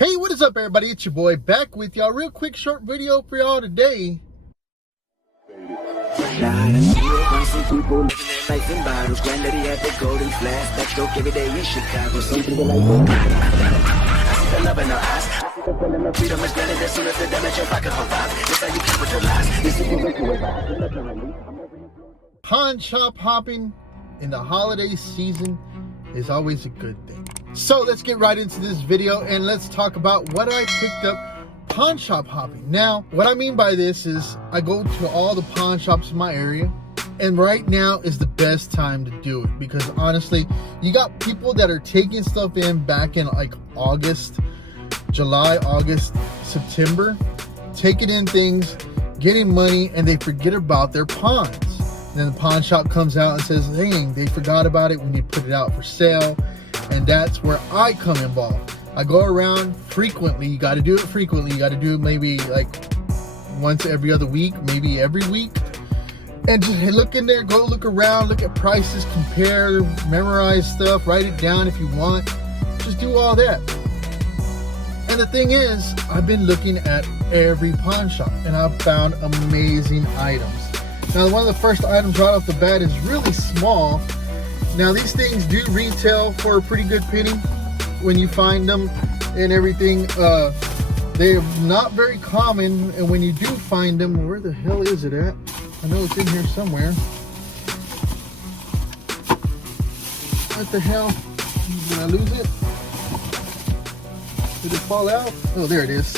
Hey, what is up, everybody? It's your boy back with y'all. Real quick short video for y'all today. Some people living their life in bottles. Granddaddy had the golden flash. Backstroke every day in Chicago. Some people like I see the love in their eyes. I see the feeling of freedom is granted as soon as the damage your pocket provides. This how you capitalize. This is what Pawn shop hopping in the holiday season is always a good thing. So let's get right into this video and let's talk about what I picked up pawn shop hopping. Now, what I mean by this is I go to all the pawn shops in my area, and right now is the best time to do it because honestly, you got people that are taking stuff in back in like August, July, August, September, taking in things, getting money, and they forget about their pawns. And then the pawn shop comes out and says, dang, they forgot about it. We need to put it out for sale. And that's where I come involved. I go around frequently. You got to do it frequently. You got to do it maybe like once every other week, maybe every week. And just look in there, go look around, look at prices, compare, memorize stuff, write it down if you want. Just do all that. And the thing is, I've been looking at every pawn shop and I've found amazing items. Now, one of the first items right off the bat is really small. Now, these things do retail for a pretty good penny when you find them and everything. They're not very common, and when you do find them, where the hell is it at? I know it's in here somewhere. What the hell? Did I lose it? Did it fall out? Oh, there it is.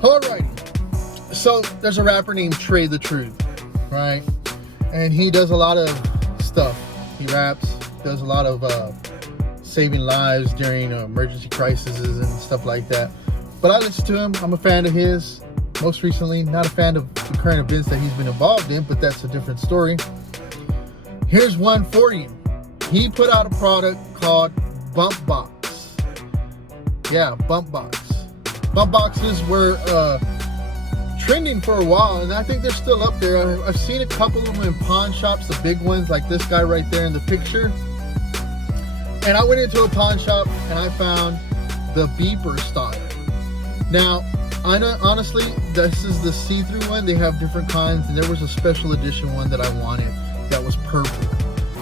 Alrighty. So there's a rapper named Trey the Truth, right? And he does a lot of stuff. He raps, does a lot of saving lives during emergency crises and stuff like that. But I listen to him. I'm a fan of his. Most recently, not a fan of the current events that he's been involved in, but that's a different story. Here's one for you. He put out a product called Bump Box. Yeah, Bump Box. Bump boxes were trending for a while, and I think they're still up there. I've seen a couple of them in pawn shops, the big ones like this guy right there in the picture. And I went into a pawn shop and I found the beeper style. Now, I know, honestly, this is the see-through one. They have different kinds, and there was a special edition one that I wanted that was purple.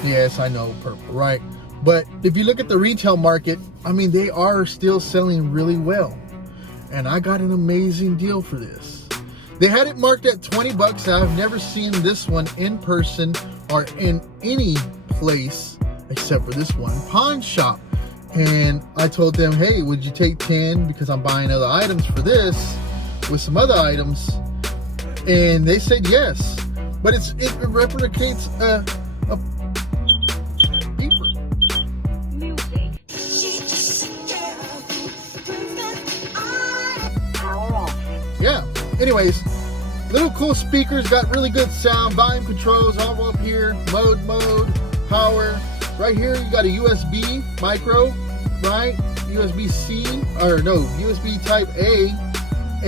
Yes, I know, purple, right? But if you look at the retail market, I mean, they are still selling really well. And I got an amazing deal for this. They had it marked at 20 bucks. I've never seen this one in person or in any place except for this one pawn shop. And I told them, hey, would you take 10 because I'm buying other items for this with some other items? And they said yes. But it replicates a beeper. Yeah. Anyways, little cool speakers, got really good sound, volume controls all up here, mode, power. Right here you got a USB micro, right? USB-C, or no, USB type A,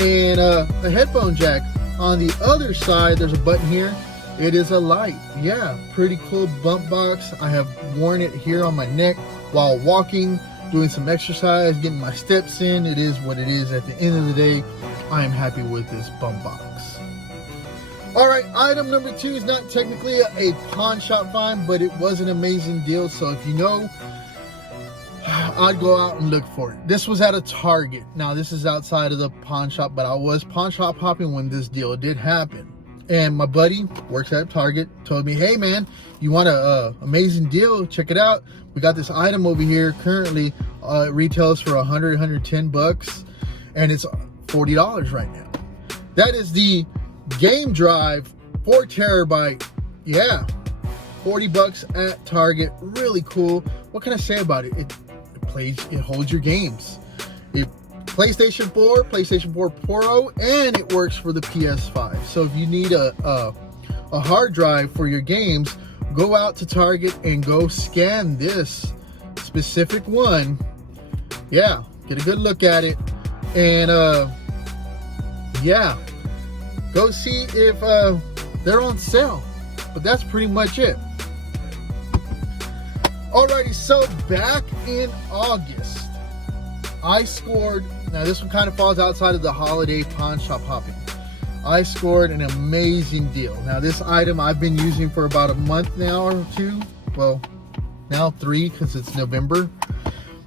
and a headphone jack. On the other side, there's a button here. It is a light. Yeah, pretty cool bump box. I have worn it here on my neck while walking, doing some exercise, getting my steps in. It is what it is. At the end of the day, I am happy with this bump box. All right, item number 2 is not technically a pawn shop find, but it was an amazing deal. So if you know, I'd go out and look for it. This was at a Target. Now, this is outside of the pawn shop, but I was pawn shop hopping when this deal did happen. And my buddy works at Target, told me, hey man, you want a amazing deal? Check it out. We got this item over here. Currently, it retails for 110 bucks, and it's $40 right now. That is the Game Drive 4 terabyte. Yeah, 40 bucks at Target. Really cool. What can I say about it? It holds your games. PlayStation 4, PlayStation 4 Pro, and it works for the PS5. So if you need a hard drive for your games, go out to Target and go scan this specific one. Yeah, get a good look at it, and yeah, go see if they're on sale. But that's pretty much it. Alrighty, so back in August, I scored, now this one kind of falls outside of the holiday pawn shop hopping. I scored an amazing deal. Now this item I've been using for about a month now or two. Well, now 3 because it's November.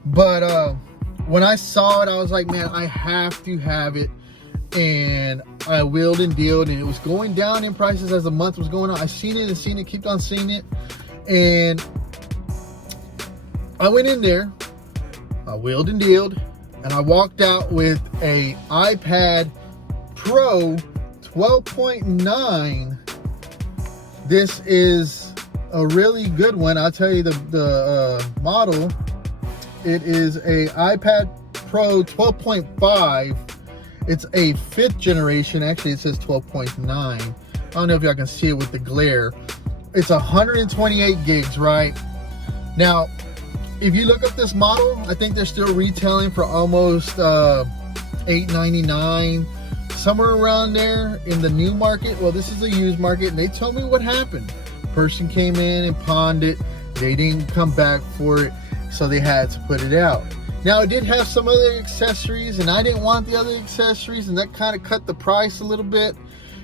But when I saw it, I was like, man, I have to have it. And I wheeled and dealed, and it was going down in prices as the month was going on. I seen it and seen it, kept on seeing it. And I went in there, I wheeled and dealed, and I walked out with a iPad Pro 12.9. This is a really good one. I'll tell you the model. It is a iPad Pro 12.5. It's a 5th generation. Actually, it says 12.9. I don't know if y'all can see it with the glare. It's 128 gigs, right? Now, if you look up this model, I think they're still retailing for almost $8.99, somewhere around there in the new market. Well, this is a used market, and they told me what happened. Person came in and pawned it. They didn't come back for it, so they had to put it out. Now, it did have some other accessories, and I didn't want the other accessories, and that kind of cut the price a little bit.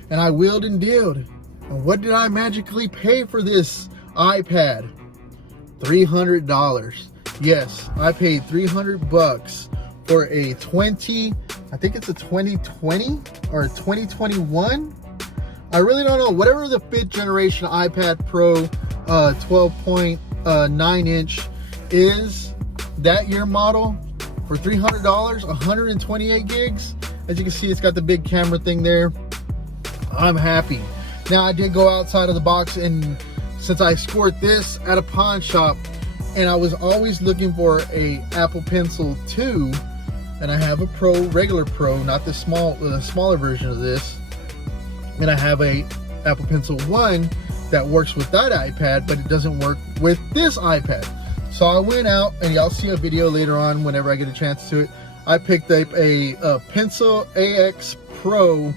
And I wheeled and dealed. And what did I magically pay for this iPad? $300. Yes, I paid $300 for a I think it's a 2020 or a 2021. I really don't know. Whatever the 5th generation iPad Pro 12.9 inch is, that year model, for $300, 128 gigs. As you can see, it's got the big camera thing there. I'm happy. Now, I did go outside of the box, and since I scored this at a pawn shop, and I was always looking for a Apple Pencil 2, and I have a Pro, regular Pro, not the smaller version of this, and I have a Apple Pencil 1 that works with that iPad, but it doesn't work with this iPad. So I went out, and y'all see a video later on whenever I get a chance to it. I picked up a Pencil AX Pro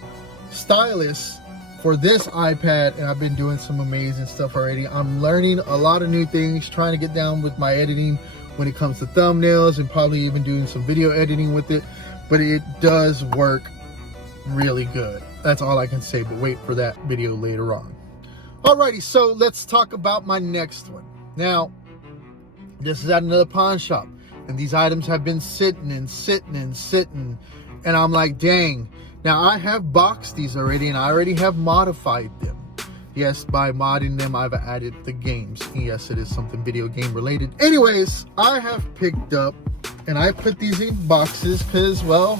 stylus for this iPad, and I've been doing some amazing stuff already. I'm learning a lot of new things, trying to get down with my editing when it comes to thumbnails, and probably even doing some video editing with it. But it does work really good. That's all I can say, but wait for that video later on. Alrighty, so let's talk about my next one. Now, this is at another pawn shop, and these items have been sitting, and I'm like, dang. Now, I have boxed these already, and I already have modified them. Yes, by modding them, I've added the games. Yes, it is something video game related. Anyways, I have picked up, and I put these in boxes because, well,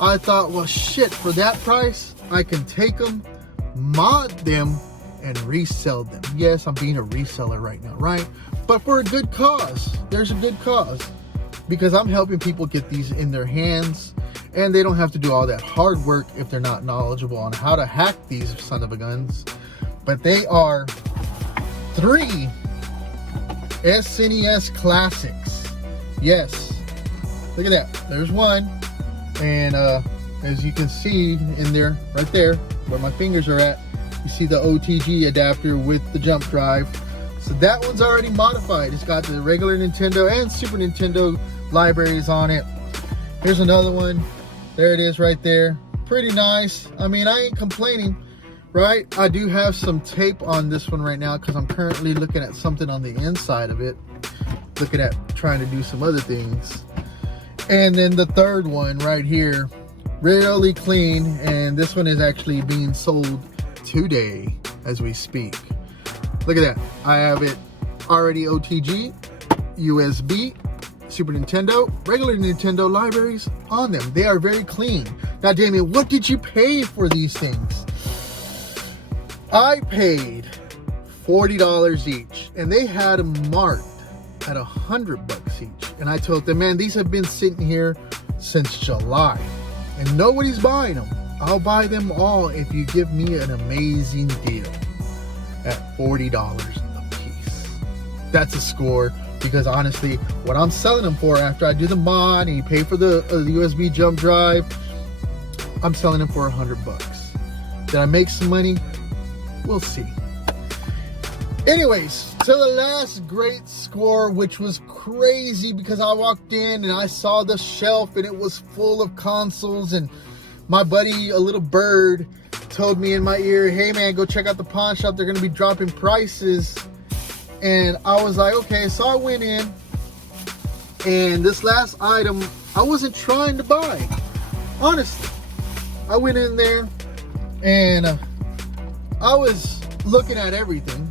I thought, well, shit, for that price, I can take them, mod them, and resell them. Yes, I'm being a reseller right now, right? But for a good cause. There's a good cause, because I'm helping people get these in their hands, and they don't have to do all that hard work if they're not knowledgeable on how to hack these son of a guns. But they are 3 SNES classics. Yes, look at that. There's one, and as you can see in there, right there where my fingers are at, you see the OTG adapter with the jump drive. So that one's already modified. It's got the regular Nintendo and Super Nintendo libraries on it. Here's another one. There it is right there. Pretty nice. I mean, I ain't complaining, right? I do have some tape on this one right now because I'm currently looking at something on the inside of it. Looking at trying to do some other things. And then the third one right here, really clean. And this one is actually being sold today as we speak. Look at that. I have it already OTG, USB, Super Nintendo, regular Nintendo libraries on them. They are very clean. Now, Damien, what did you pay for these things? I paid $40 each, and they had them marked at $100 each. And I told them, man, these have been sitting here since July, and nobody's buying them. I'll buy them all if you give me an amazing deal at $40 a piece. That's a score, because honestly, what I'm selling them for after I do the mod and you pay for the USB jump drive, I'm selling them for $100. Did I make some money? We'll see. Anyways, to the last great score, which was crazy because I walked in and I saw the shelf and it was full of consoles, and my buddy, a little bird, told me in my ear, hey man, go check out the pawn shop, they're going to be dropping prices. And I was like, okay. So I went in, and this last item I wasn't trying to buy, honestly. I went in there and I was looking at everything,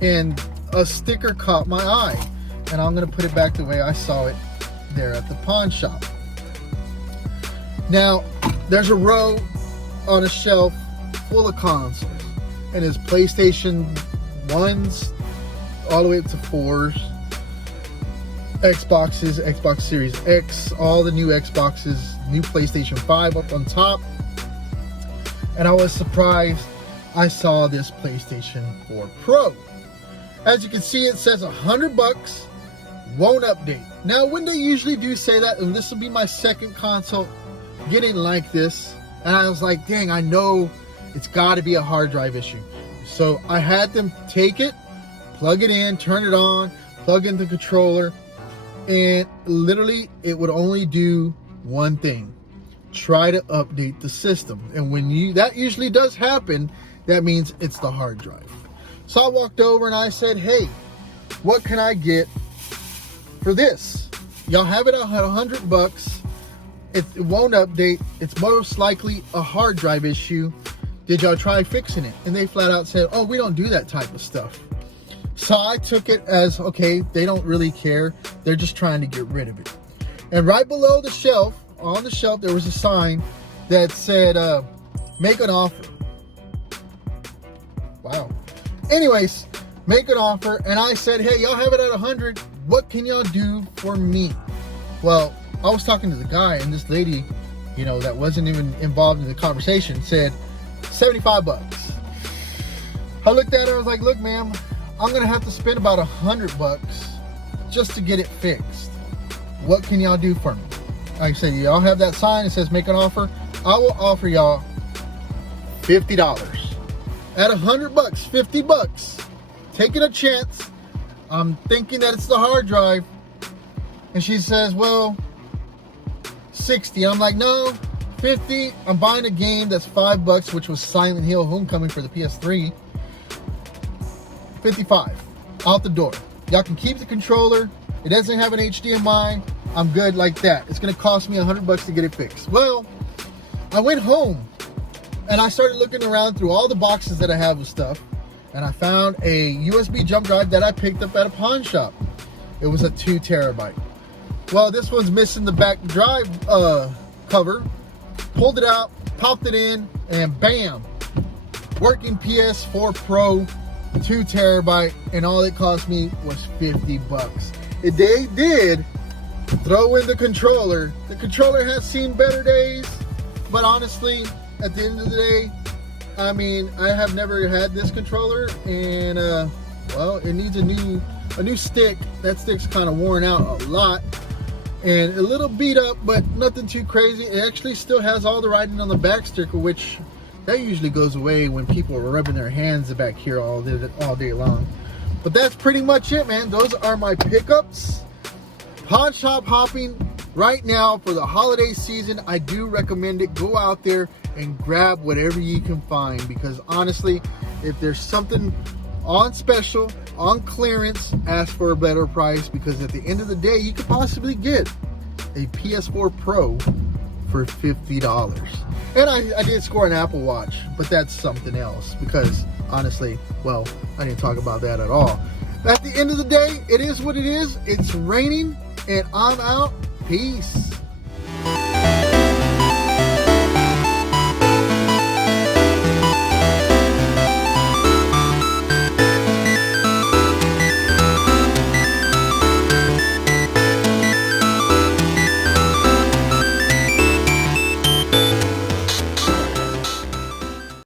and a sticker caught my eye, and I'm gonna put it back the way I saw it there at the pawn shop. Now there's a row on a shelf full of consoles, and it's PlayStation 1s all the way up to 4s, Xboxes, Xbox Series X, all the new Xboxes, new PlayStation 5 up on top. And I was surprised I saw this PlayStation 4 Pro. As you can see, it says $100, won't update. Now, when they usually do say that, and this will be my second console getting like this, and I was like, dang, I know it's got to be a hard drive issue. So I had them take it, plug it in, turn it on, plug in the controller, and literally it would only do one thing: try to update the system. And when that usually does happen, that means it's the hard drive. So I walked over and I said, hey, what can I get for this? Y'all have it at $100. It won't update. It's most likely a hard drive issue. Did y'all try fixing it? And they flat out said, oh, we don't do that type of stuff. So I took it as, okay, they don't really care. They're just trying to get rid of it. And right below the shelf, on the shelf, there was a sign that said, make an offer. Wow. Anyways, make an offer. And I said, hey, y'all have it at 100. What can y'all do for me? Well, I was talking to the guy, and this lady, you know, that wasn't even involved in the conversation, said $75. I looked at her, I was like, look, ma'am, I'm gonna have to spend about $100 just to get it fixed. What can y'all do for me? Like I said, y'all have that sign that says make an offer. I will offer y'all $50. At $100, $50. Taking a chance. I'm thinking that it's the hard drive. And she says, well, 60. I'm like, no, 50. I'm buying a game that's $5, which was Silent Hill Homecoming for the PS3. 55. Out the door. Y'all can keep the controller. It doesn't have an HDMI. I'm good like that. It's gonna cost me $100 to get it fixed. Well, I went home and I started looking around through all the boxes that I have with stuff, and I found a USB jump drive that I picked up at a pawn shop. It was a 2 terabyte. Well, this one's missing the back drive cover. Pulled it out, popped it in, and bam, working PS4 Pro, 2 terabyte, and all it cost me was $50. They did throw in the controller. The controller has seen better days, but honestly, at the end of the day, I mean, I have never had this controller, and well, it needs a new stick. That stick's kind of worn out a lot and a little beat up, but nothing too crazy. It actually still has all the writing on the back sticker, which that usually goes away when people are rubbing their hands back here all day long. But that's pretty much it, man. Those are my pickups. Pawn shop hopping right now for the holiday season. I do recommend it. Go out there and grab whatever you can find, because honestly, if there's something on special, on clearance, ask for a better price, because at the end of the day, you could possibly get a PS4 Pro for $50. And I did score an Apple Watch, but that's something else, because honestly, well, I didn't talk about that at all. At the end of the day, it is what it is. It's raining and I'm out. Peace.